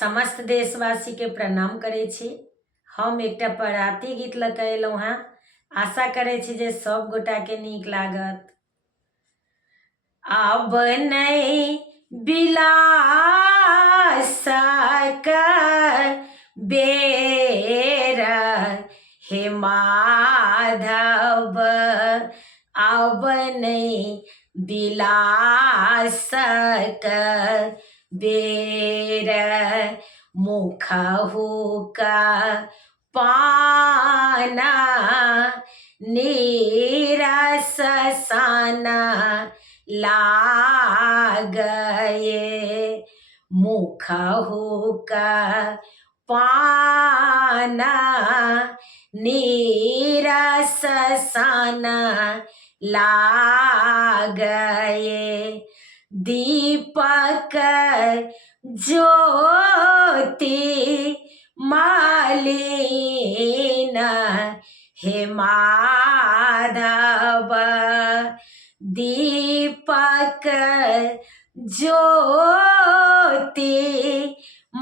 समस्त देशवासी के प्रणाम करे छी। हम एकटा पराती गीत लऽ कऽ अयलहुँ हेँ। आशा करे छी जे सब गोटा के नीक लागत। आब नहि बिलासक बेर हे माधव, आब नहि बिलासक बेर, मुखहुका पाना नीरस सन लागए, मुखहुका पाना नीरस सन लागए, दीपक ज्योति मालिन हे माधव, दीपक ज्योति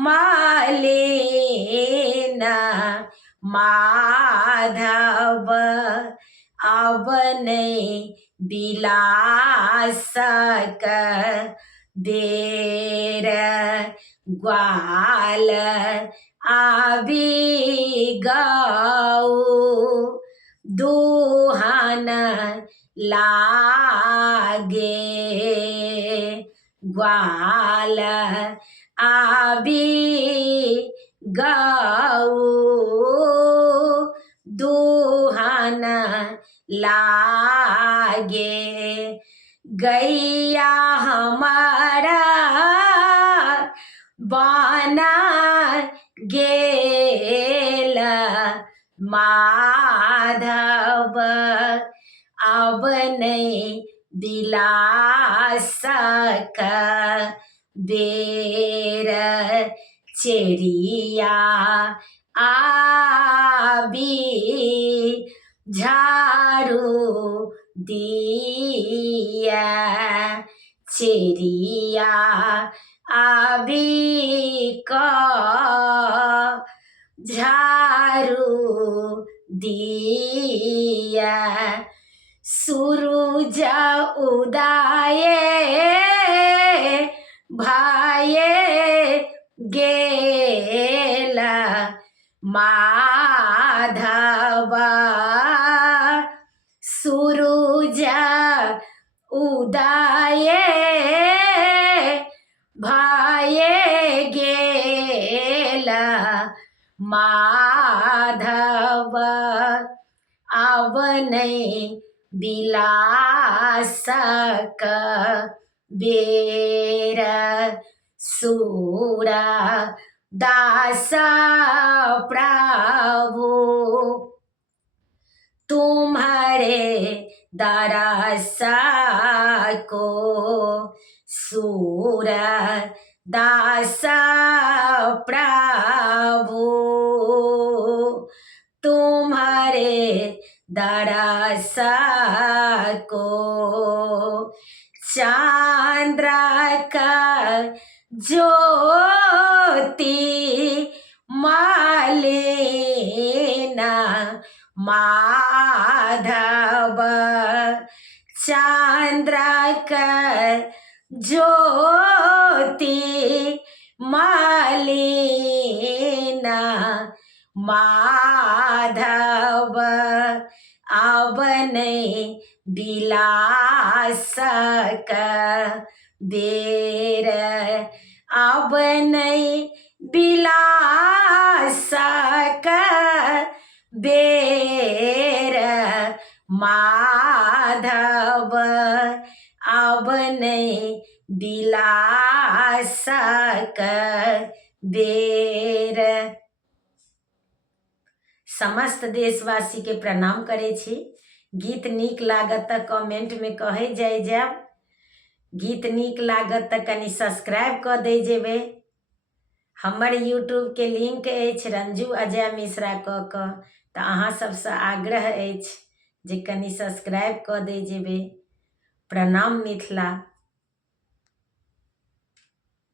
मालिन माधव, अब नहीं बिलासक बेर, ग्वाल आबि गौ दुहन लागे, ग्वाल आबि गौ दुहन लागे, गैया हमारा बना गेल माधव, अब नहीं बिलासक बेर, चेरिया आबि झाड़ू दिया, चेरिया आबि कऽ झाड़ू दिया, सूरज उदय भए गेल माधव, सूरज उदय भए गेल माधव, अब नहीं बिलासक बेर, सूर दास प्रभु तुम्हारे दरस को, सूर दास प्रभु तुम्हारे दरस को, चंद्र का ज्योति मालिन माधव, चंद्र का ज्योति मालिन माधव, अब नहीं बिलासक बेर, अब नहीं बिलासक बेर माधव, अब नहीं बिलासक बेर। समस्त देशवासी के प्रणाम करे छी। गीत नीक लागत त कमेंट में कहे जाब, गीत नीक लागत त कनी सब्सक्राइब क दे जेबे। हमर यूट्यूब के लिंक अछि रंजू अजय मिश्रा क त अहाँ सबसे आग्रह अछि जे कनी सब्सक्राइब क दे जेबे। प्रणाम मिथिला।